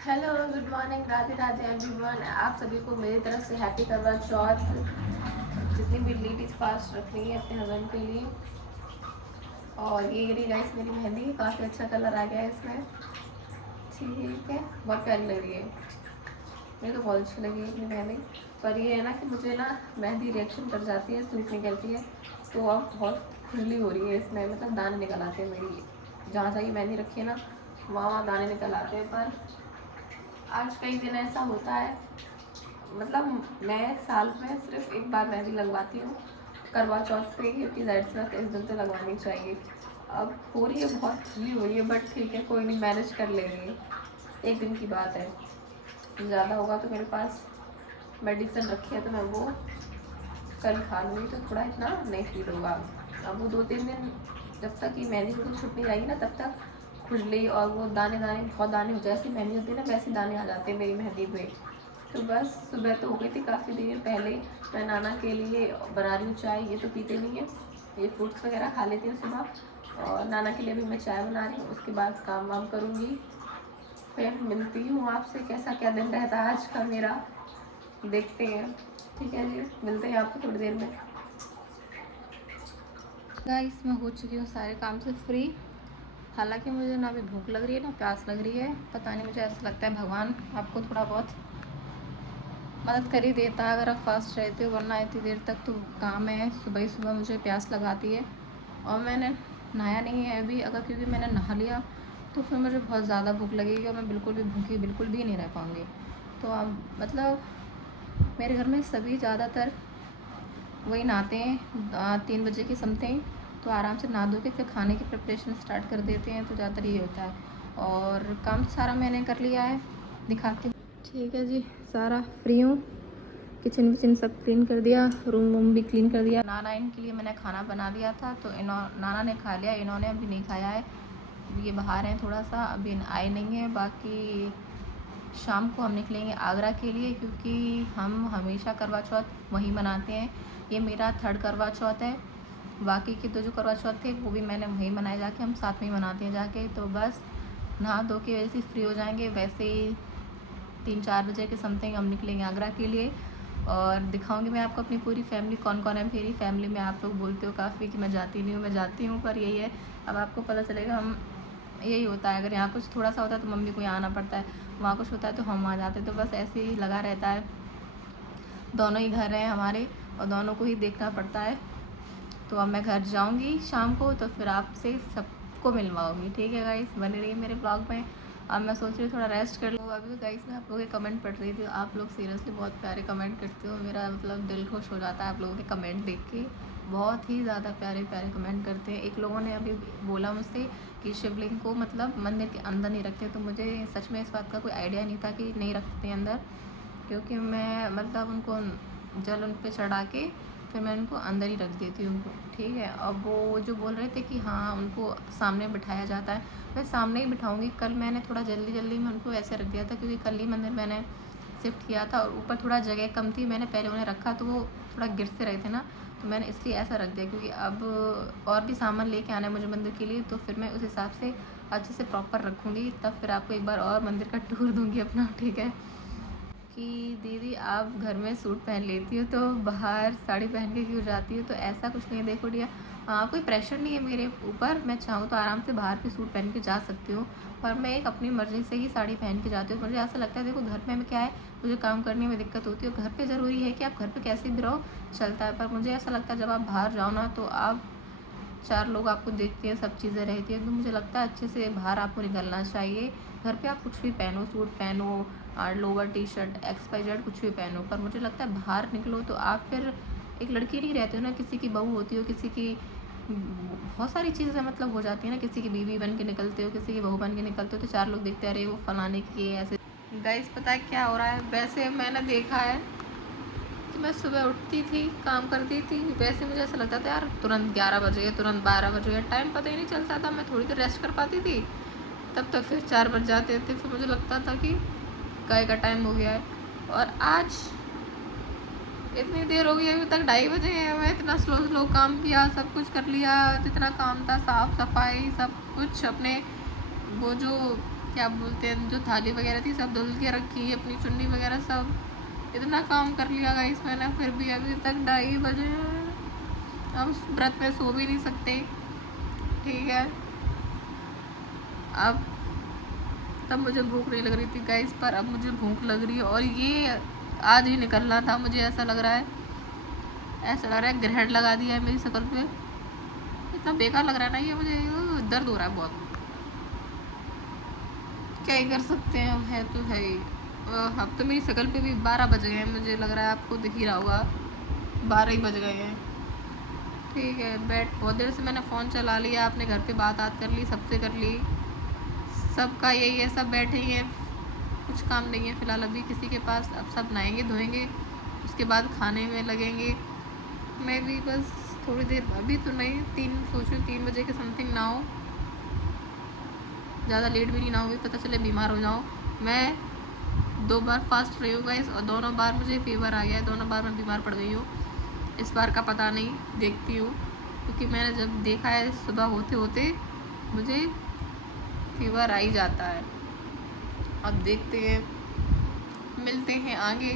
Hello, good morning, Radhe Radhe everyone. आप सभी को मेरी तरफ से हैप्पी करवा चौथ। जितनी भी लेडीज फास्ट रख रही है अपने हस्बैंड के लिए। और ये रही गाइस मेरी मेहंदी, काफ़ी अच्छा कलर आ गया है इसमें। ठीक है, बहुत प्यारी लग रही है। मुझे तो बहुत अच्छी लगी अपनी मेहंदी। पर ये है ना कि मुझे ना मेहंदी रिएक्शन कर जाती है, सूख निकलती है। तो अब बहुत खुजली हो रही है इसमें, मतलब दाने निकल आते हैं मेरी। जहाँ जहाँ ये मेहंदी रखी है ना, वहाँ वहाँ दाने निकल आते हैं। पर आज कई दिन ऐसा होता है, मतलब मैं साल में सिर्फ एक बार मेहंदी लगवाती हूँ, करवा चौथ पे, क्योंकि जाहिर सी बात है इस दिन तो लगवानी चाहिए। अब हो रही है, बहुत खुली हो रही है, बट ठीक है, कोई नहीं, मैनेज कर लेंगे। एक दिन की बात है। ज़्यादा होगा तो मेरे पास मेडिसिन रखी है, तो मैं वो कल खा लूँगी, तो थोड़ा इतना नहीं फील होगा। अब वो 2-3 दिन जब तक ये मेहंदी बिल्कुल छूट नहीं जाएगी ना, तब तक खुजली और वो दाने दाने, बहुत दाने हो, जैसी मेहंदी होती है ना वैसे दाने आ जाते हैं मेरी मेहंदी पे। तो बस सुबह तो हो गई थी काफ़ी देर पहले। मैं नाना के लिए बना रही हूँ चाय, ये तो पीते नहीं है, ये फ्रूट्स वगैरह खा लेती हूँ सुबह। और नाना के लिए भी मैं चाय बना रही हूँ, उसके बाद काम वाम करूँगी। फिर मिलती हूँ आपसे, कैसा क्या दिन रहता है आज का मेरा, देखते हैं। ठीक है जी, मिलते हैं आपको थोड़ी देर में। गाइस मैं हो चुकी हूँ सारे काम से फ्री। हालांकि मुझे ना अभी भूख लग रही है ना प्यास लग रही है, पता नहीं, मुझे ऐसा लगता है भगवान आपको थोड़ा बहुत मदद कर ही देता है अगर आप फास्ट रहते हो, वरना इतनी देर तक तो काम है। सुबह ही सुबह मुझे प्यास लगाती है। और मैंने नहाया नहीं है अभी, अगर क्योंकि मैंने नहा लिया तो फिर मुझे बहुत ज़्यादा भूख लगेगी और मैं बिल्कुल भी भूखी बिल्कुल भी नहीं रह पाऊँगी। तो अब मतलब मेरे घर में सभी ज़्यादातर वही नहाते हैं 3 बजे के समथिंग। तो आराम से नहा धो के फिर खाने की प्रिपरेशन स्टार्ट कर देते हैं, तो ज़्यादातर ये होता है। और काम सारा मैंने कर लिया है, दिखाती हूँ। ठीक है जी, सारा फ्री हूँ। किचन विचन सब क्लीन कर दिया, रूम वूम भी क्लीन कर दिया। नाना इनके लिए मैंने खाना बना दिया था, तो नाना ने खा लिया, इन्होंने अभी नहीं खाया है। ये बाहर हैं थोड़ा सा, अभी आए नहीं हैं। बाकी शाम को हम निकलेंगे आगरा के लिए, क्योंकि हम हमेशा करवा चौथ वहीं मनाते हैं। ये मेरा 3rd करवा चौथ है। बाकी के 2 जो करवा चौथ थे वो भी मैंने वहीं मनाए जाके, हम साथ में ही मनाते हैं जाके। तो बस नहा धो के वैसे ही फ्री हो जाएंगे, वैसे ही 3-4 बजे के समथिंग हम निकलेंगे आगरा के लिए। और दिखाऊंगी मैं आपको अपनी पूरी फैमिली, कौन कौन है मेरी फैमिली में। आप लोग बोलते हो काफ़ी कि मैं जाती नहीं हूँ, मैं जाती हूँ, पर यही है, अब आपको पता चलेगा। हम यही होता है, अगर यहाँ कुछ थोड़ा सा होता है तो मम्मी को यहाँ आना पड़ता है, वहाँ कुछ होता है तो हम वहाँ जाते हैं। तो बस ऐसे ही लगा रहता है, दोनों ही घर हैं हमारे और दोनों को ही देखना पड़ता है। तो अब मैं घर जाऊंगी शाम को, तो फिर आपसे सबको मिलवाऊंगी। ठीक है गाइस, बने रहिए मेरे ब्लॉग में। अब मैं सोच रही हूँ थोड़ा रेस्ट कर लूँ। अभी गाइस मैं आप लोगों के कमेंट पढ़ रही थी, आप लोग सीरियसली बहुत प्यारे कमेंट करते हो, मेरा मतलब दिल खुश हो जाता है आप लोगों के कमेंट देख के। बहुत ही ज़्यादा प्यारे प्यारे कमेंट करते हैं। एक लोगों ने अभी बोला मुझसे कि शिवलिंग को मतलब मंदिर के अंदर नहीं रखते, तो मुझे सच में इस बात का कोई आइडिया नहीं था कि नहीं रखते अंदर। क्योंकि मैं मतलब उनको जल उन पर चढ़ा के फिर मैं उनको अंदर ही रख देती हूँ। ठीक है, अब वो जो बोल रहे थे कि हाँ उनको सामने बिठाया जाता है, मैं सामने ही बिठाऊंगी। कल मैंने थोड़ा जल्दी जल्दी में उनको ऐसे रख दिया था, क्योंकि कल ही मंदिर मैंने शिफ्ट किया था और ऊपर थोड़ा जगह कम थी। मैंने पहले उन्हें रखा तो वो थोड़ा गिर से रहे थे ना, तो मैंने इसलिए ऐसा रख दिया। क्योंकि अब और भी सामान लेके आना है मुझे मंदिर के लिए, तो फिर मैं उस हिसाब से अच्छे से प्रॉपर रखूँगी, तब फिर आपको एक बार और मंदिर का टूर दूँगी अपना। ठीक है कि दीदी आप घर में सूट पहन लेती हो तो बाहर साड़ी पहन के क्यों जाती हो? तो ऐसा कुछ नहीं है, देखो डिया, कोई प्रेशर नहीं है मेरे ऊपर। मैं चाहूँ तो आराम से बाहर भी सूट पहन के जा सकती हूँ, पर मैं एक अपनी मर्ज़ी से ही साड़ी पहन के जाती हूँ। मुझे ऐसा लगता है, देखो घर पे में क्या है, मुझे काम करने में दिक्कत होती है। घर पे ज़रूरी है कि आप घर पे कैसे भी रहो, चलता है, पर मुझे ऐसा लगता है जब आप बाहर जाओ ना, तो आप 4 लोग आपको देखते हैं, सब चीज़ें रहती हैं, तो मुझे लगता है अच्छे से बाहर आपको निकलना चाहिए। घर पे आप कुछ भी पहनो, सूट पहनो, लोअर टी शर्ट XYZ कुछ भी पहनो, पर मुझे लगता है बाहर निकलो तो आप फिर एक लड़की नहीं रहते हो ना, किसी की बहू होती हो, किसी की बहुत सारी चीज़ें मतलब हो जाती है ना, किसी की बीवी बन के निकलते हो, किसी की बहू बन के निकलते हो, तो 4 लोग देखते अरे वो फलाने की है ऐसे। गाइस पता है क्या हो रहा है, वैसे मैंने देखा है कि मैं सुबह उठती थी, काम करती थी, वैसे मुझे ऐसा लगता था यार तुरंत 11 बजे, तुरंत 12 बजे, टाइम पता ही नहीं चलता था। मैं थोड़ी देर रेस्ट कर पाती थी, तब तक फिर 4 बज जाते थे। फिर मुझे लगता था कि गाय का टाइम हो गया है। और आज इतनी देर हो गई, अभी तक 2:30 बजे हैं। मैं इतना स्लो स्लो काम किया, सब कुछ कर लिया, जितना काम था, साफ सफाई सब कुछ, अपने वो जो क्या बोलते हैं, जो थाली वगैरह थी सब धुल के रखी, अपनी चुन्नी वगैरह सब, इतना काम कर लिया गाइस मैंने, फिर भी अभी तक 2:30 बजे हम व्रत में सो भी नहीं सकते, ठीक है। अब तब मुझे भूख नहीं लग रही थी गाइस, पर अब मुझे भूख लग रही है, और ये आज ही निकलना था, मुझे ऐसा लग रहा है, ग्रहण लगा दिया है मेरी शक्ल पे, इतना बेकार लग रहा है ना ये मुझे, दर्द हो रहा है बहुत, क्या ही कर सकते हैं, अब है तो है ही। अब तो मेरी शक्ल पे भी 12 बज गए हैं, मुझे लग रहा है आपको दिख ही रहा होगा, 12 ही बज गए हैं, ठीक है। बहुत देर से मैंने फ़ोन चला लिया, आपने घर पे बात कर ली, सबसे कर ली, सबका यही है, सब बैठे ही हैं, कुछ काम नहीं है फ़िलहाल अभी किसी के पास। अब सब नहाएंगे धोएंगे, उसके बाद खाने में लगेंगे, मैं भी बस थोड़ी देर, अभी तो नहीं, 3 बजे के समथिंग ना हो, ज़्यादा लेट भी नहीं ना होगी, पता चले बीमार हो जाऊँ। मैं 2 बार फास्ट रही हूँ गाइस, और दोनों बार मुझे फीवर आ गया है, दोनों बार मैं बीमार पड़ गई हूँ, इस बार का पता नहीं, देखती हूँ, क्योंकि मैंने जब देखा है सुबह होते होते मुझे फीवर आ ही जाता है। अब देखते हैं, मिलते हैं आगे।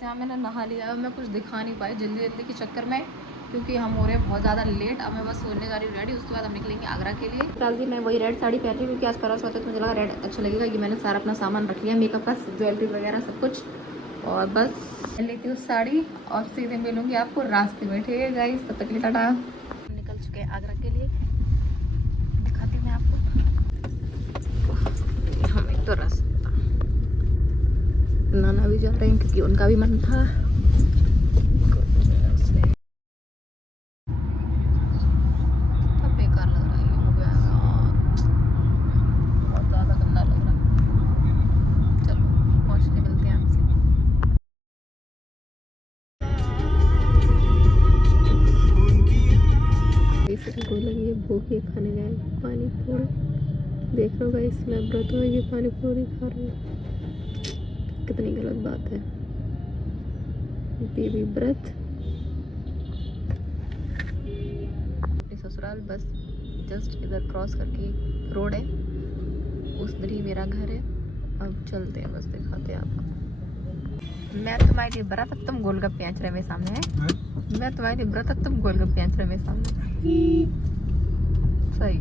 यहाँ मैंने नहा लिया, मैं कुछ दिखा नहीं पाई जल्दी के चक्कर में, क्योंकि हम हो रहे हैं बहुत ज़्यादा लेट। अब मैं बस सोने जा रही हूँ रेडी, उसके बाद हम निकलेंगे आगरा के लिए। फिलहाल भी मैं वही रेड साड़ी पहन रही हूँ, क्योंकि आज करास होता है तो मुझे लगा रेड अच्छा लगेगा, कि मैंने सारा अपना सामान रख लिया, मेकअप का, ज्वेलरी वगैरह सब कुछ, और बस लेती हूँ साड़ी और सीधे मिलूँगी आपको रास्ते में, ठीक है गाइस, तब तक के टाटा। निकल चुके हैं आगरा के लिए, दिखाती हूँ मैं आपको, हम एक तो रास्ता, नाना भी जा रहे हैं क्योंकि उनका भी मन था। अब बेकार लग रहा है, ये हो गया यार, बहुत ज़्यादा गंदा लग रहा है। चलो पहुँच के मिलते हैं आपसे। कोई लगी है भूख, ये खाने गए पानी पूरी, देख रहे हो गाइस, मैं व्रत में ये पानी पूरी खा रही हूँ, कितनी गलत बात है, बेबी व्रत। ससुराल बस जस्ट इधर क्रॉस करके रोड है, उधर ही मेरा घर है। अब चलते हैं, बस दिखाते हैं आपको। मैं तुम्हारी व्रत, अब तुम गोलगप्पे आंच रहे मेरे सामने है, मैं तुम्हारी व्रत, अब तुम गोलगप्पे आंच रहे मेरे सामने, सही।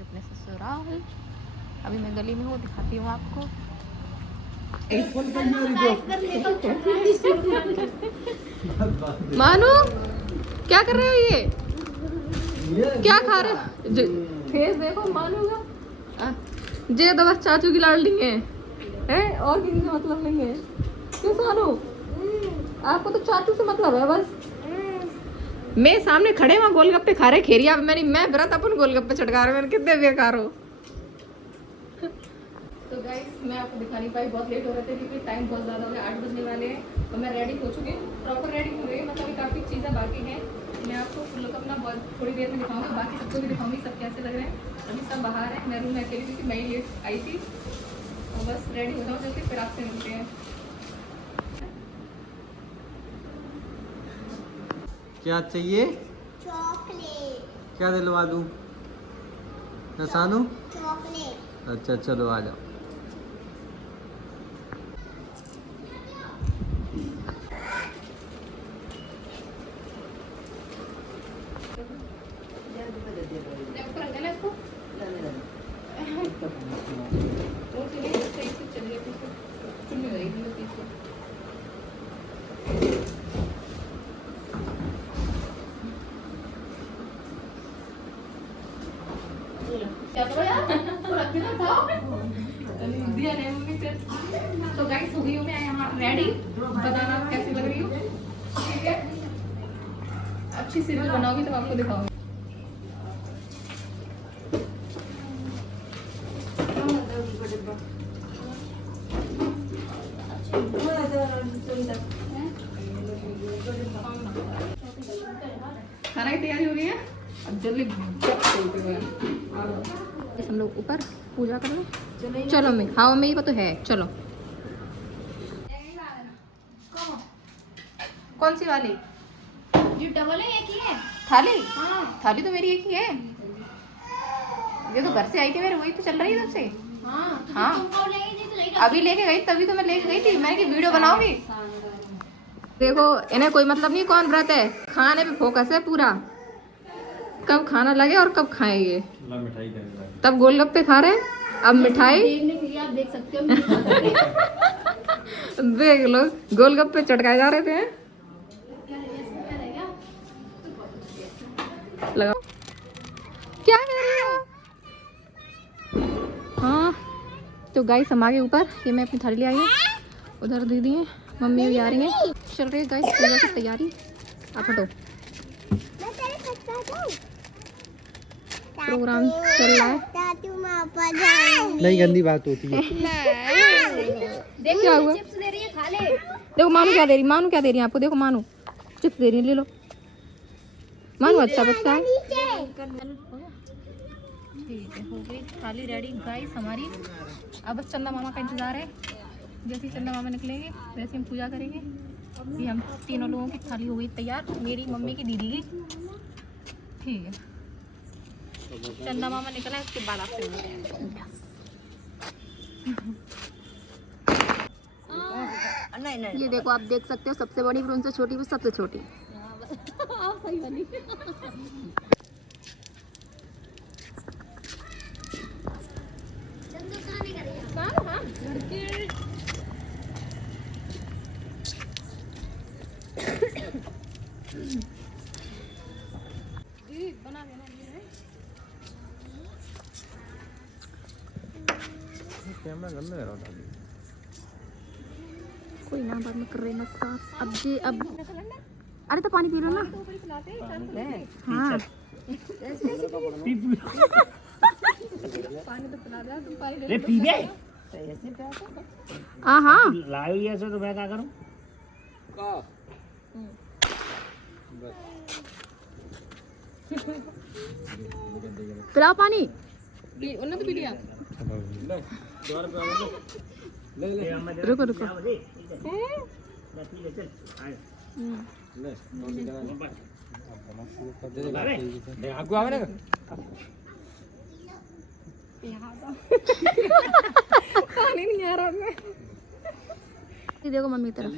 अपने ससुराल, अभी मैं गली में हूँ, दिखाती हूँ आपको। मानू क्या कर रहे हो, ये क्या खा रहे हो, फेस देखो मानू का, जे तो बस चाचू की लाडली है, और किसी से मतलब नहीं है, क्यों सानू, आपको तो चाचू से मतलब है बस। मैं सामने खड़े वहाँ गोलगप्पे खा रहे खेरिया, मैं व्रत अपन गोलगप्पे चटका रहे, मैंने कितने बेकार हो। तो गाइस मैं आपको दिखा नहीं पाई, बहुत लेट हो रहे थे, क्योंकि टाइम बहुत ज़्यादा हो गया, 8 बजने वाले हैं, तो मैं रेडी हो चुकी हूँ, प्रॉपर रेडी हो गई, मतलब काफ़ी चीज़ें बाकी हैं, मैं आपको फुल लुक अपना बहुत थोड़ी देर में दिखाऊंगी, बाकी सबको भी दिखाऊंगी सब कैसे लग रहे हैं। अभी सब बाहर है, मैं रूम में अकेली, क्योंकि मैं ही लेट आई थी, और बस रेडी हो जाओ जल्दी, फिर आपसे मिलते हैं। क्या चाहिए? चॉकलेट। क्या दिलवा दूँ? सानू? चॉकलेट। अच्छा चलो आ जाओ। तो गाइस हो गई हूँ मैं यहाँ रेडी, बताना कैसी लग रही हूँ, ठीक है। अच्छी सी रील बनाओगी तो आपको दिखाऊंगी। खाना की तैयारी हो रही है, अब जल्दी हम लोग ऊपर पूजा कर लो। चलो मैं हाँ मैं ये तो है, चलो। कौन सी वाली? जो डबल है एक ही है। थाली? हाँ। थाली तो मेरी एक ही है। ये तो घर से आई थी मेरे, वही तो चल रही है तब से। हाँ अभी लेके गई, तभी तो मैं लेके गई थी, मैंने की वीडियो बनाऊंगी। देखो इन्हें कोई मतलब नहीं कौन व्रत है, खाने पे फोकस है पूरा, कब खाना लगे और कब खाएंगे। तब गोलगप्पे खा रहे हैं, अब मिठाई देखने के लिए आप देख सकते हो, मैं खा सकती हूँ। देख लो गोलगप्पे चटकाए जा रहे थे। लगाओ क्या कर रही हो। हाँ तो गाइस हम आगे ऊपर, ये मैं अपनी थाली ले आई हूँ, उधर दीदी है मम्मी भी आ रही है, चल रही है गाइस पूजा की तैयारी। आप हटो, मैं तेरे साथ जाऊं। प्रोग्राम चल रहा है। तातू माँ पर जाऊं। नहीं गंदी बात होती है। देख क्या हुआ? चिप्स दे रही है, खा ले। देखो मानू क्या दे रही, मानू क्या दे रही है आपको, देखो मानू चिप्स दे रही है, ले लो। मानू अच्छा बच्चा है। ठीक है हो गई थाली रेडी गाइस हमारी। अब बस चंदा मामा का इंतजार है, जैसे ही चंदा मामा निकलेंगे वैसे हम पूजा करेंगे। ये हम तीनों लोगों की थाली हो गई तैयार, मेरी मम्मी की दीदी की। ठीक है चंदा मामा निकला है, उसके बाद आपसे मिलते हैं। ये देखो आप देख सकते हो, सबसे बड़ी फिर उनसे छोटी, फिर सबसे छोटी। सही वाली। बना देना कैमरा गंदा है रहा। कोई ना बाद में कर रहे ना साफ। अब जी अब अरे तो पानी पी लो ना। हाँ पानी तो पिला दे तुम, पानी अरे पी गए हाँ हाँ लाओ ये ऐसे तो मैं क्या करूं। पिलाओ पानी, उन्होंने तो पी लिया। रुको रुको पानी नहीं आ रहा मैं। देखो मम्मी तरफ,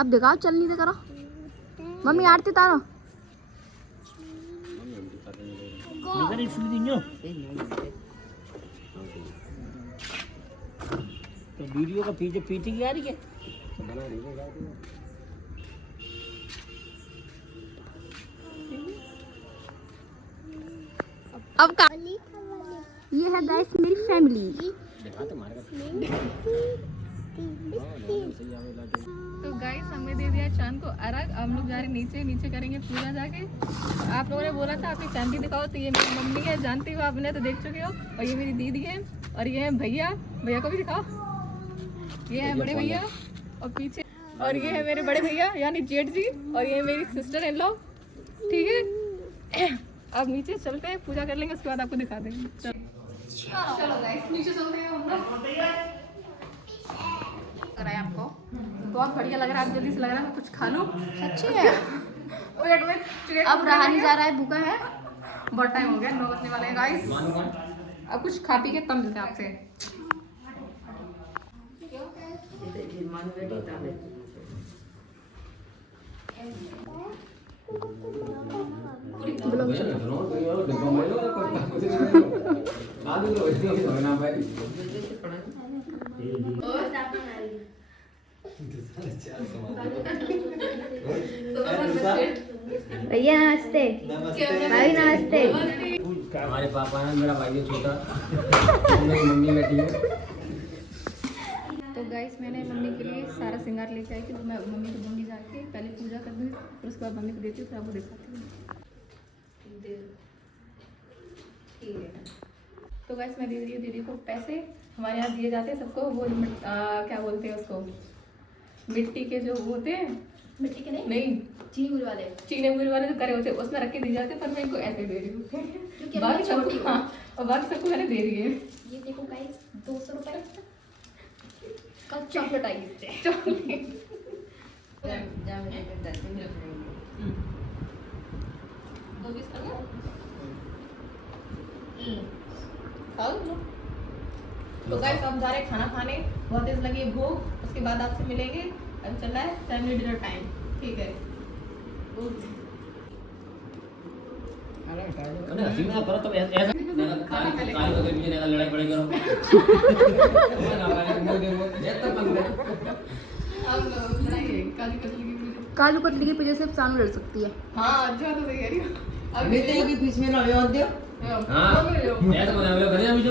अब दिखाओ चल नहीं दे करो मम्मी आरती तारो। तो वीडियो का पीछे पीछे की आ रही है। अब का ये है गाइस मेरी फैमिली। तो गाइस हमने दे दिया चांद को अर्घ, हम लोग जा रहे नीचे, नीचे करेंगे पूजा जाके। आप लोगों ने बोला था आपकी चांदी दिखाओ, तो ये मेरी मम्मी है, जानती हो आपने तो देख चुके हो। और ये मेरी दीदी है, और ये है भैया, भैया को भी दिखाओ। ये है बड़े भैया और पीछे, और ये है मेरे बड़े भैया यानी जेठ जी, और ये है मेरी सिस्टर इन लॉ। ठीक है अब नीचे चलते हैं, पूजा कर लेंगे, उसके बाद आपको दिखा देंगे। चलो गाइस नीचे चलते हैं हम लोग। कराया आपको बहुत बढ़िया लग रहा है, आप जल्दी से लग रहा है मैं कुछ खा लूं। अच्छी है पेट में अब रहा नहीं जा रहा है, भूखा है, बहुत टाइम हो गया, 9 बजने वाले हैं गाइस। अब कुछ खा पी के तब मिलते हैं आपसे। भैया नमस्ते, भाई नमस्ते। हमारे पापा है, मेरा भाई है छोटा, मेरी मम्मी बैठी है। तो गाइस मैंने मम्मी के लिए सारा श्रृंगार लेके आई थी, तो मैं मम्मी को दूंगी जाके, पहले पूजा कर दूँगी फिर उसके बाद मम्मी को देती हूँ, फिर आपको दिखाती हूँ। ठीक है तो गाइस मैं दे रही हूँ दीदी को पैसे। हमारे यहाँ दिए जाते हैं सबको, वो क्या बोलते हैं उसको, मिट्टी के जो होते हैं, मिट्टी के नहीं चीनी मुरई वाले, चीने मुरई वाले जो करे होते हैं उसमें रख के दी जाते हैं, पर मैं इनको ऐसे दे रही हूँ। क्योंकि बाकी सबको, हाँ और बाकी सबको मैंने दे दी है। ये देखो गाइस 200 रुपए का चॉकलेट आई इससे। दो पीस कर लो। खाओ लो। तो गाइस हम जा रहे हैं खाना खाने, बहुत तेज लगी है भूख, उसके बाद आपसे मिलेंगे। अब चल रहा है फैमिली डिनर टाइम, ठीक है। अरे हंसी ना करो तब ऐसा खाना खा ले। काली के पीछे लड़ाई पड़े करो ये तो पंग अब लड़ाई है काजू कतली की पूरी। काजू कतली के पीछे से सामने लड़ सकती है। हाँ अच्छा तो सही कह रही हो। अब की पीस में ना व्योम दे हां ये तो बना घर जा बीच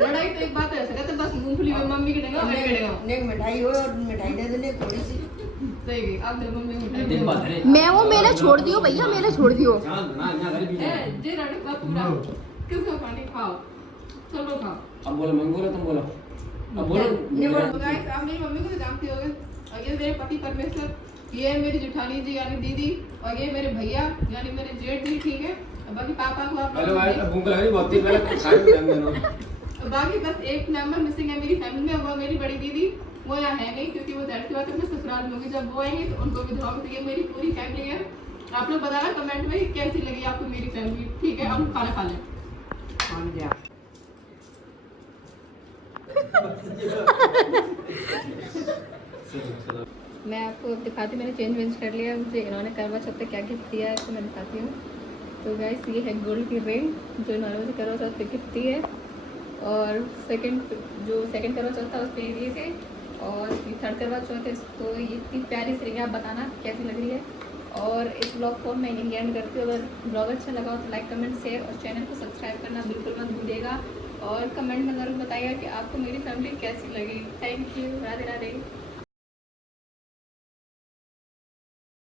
लड़ाई तो एक बात है, ऐसा कहते बस मूंगफली में मम्मी के देंगे मेरे के देंगे। एक मिठाई हो और मिठाई दे देने थोड़ी सी। सही गई आप मेरे मम्मी को मिठाई दिन बात है मैं वो मेले छोड़ दियो भैया, मेले छोड़ दियो। शांत ना यहाँ घर पीछे ए जे रानी का पूरा किसको पानी खाओ, चलो खाओ। अब बोलो मैं बोलो तुम बोलो अब बोलो तो गाइस आप मेरी मम्मी को तो जानते होगे, और ये मेरे पति परमेश्वर, ये है मेरी जेठानी जी यानी दीदी, और ये मेरे भैया यानी मेरे जेठ जी, ठीक है। और बाकी पापा को आप हेलो भाई भूख लग रही बहुत ही पहले खाने में ध्यान देना। बाकी बस एक मेंबर मिसिंग है मेरी फैमिली में, वो मेरी बड़ी दीदी, वो यहाँ है नहीं क्योंकि वो जाहिर सी बात है अपने ससुराल में होगी। जब वो आएंगे तो उनको भी धुआं। तो ये मेरी पूरी फैमिली है। आप लोग बताना कमेंट में कि कैसी लगी आपको मेरी फैमिली, ठीक है। हम खाना खा लें। मैं आपको दिखाती, मैंने चेंज वेंज कर लिया। मुझे इन्होंने करवा चौथ पे क्या गिफ्ट दिया है तो मैं दिखाती हूँ। तो गाइस ये है गोल्ड की रिंग जो इन्होंने मुझे करवा चौथ पे गिफ्ट दी है, और सेकंड करवा चौथ था उस पर दिए थे, और ये थर्ड करवा चौथ है। तो ये इतनी प्यारी सी रिंग है, आप बताना कैसी लग रही है। और इस ब्लॉग को मैं यहीं एंड करती हूँ। अगर ब्लॉग अच्छा लगा हो तो लाइक कमेंट शेयर और चैनल को सब्सक्राइब करना बिल्कुल मत भूलिएगा, और कमेंट में ज़रूर बताइएगा कि आपको मेरी फैमिली कैसी लगी। Thank you, Radhe Radhe.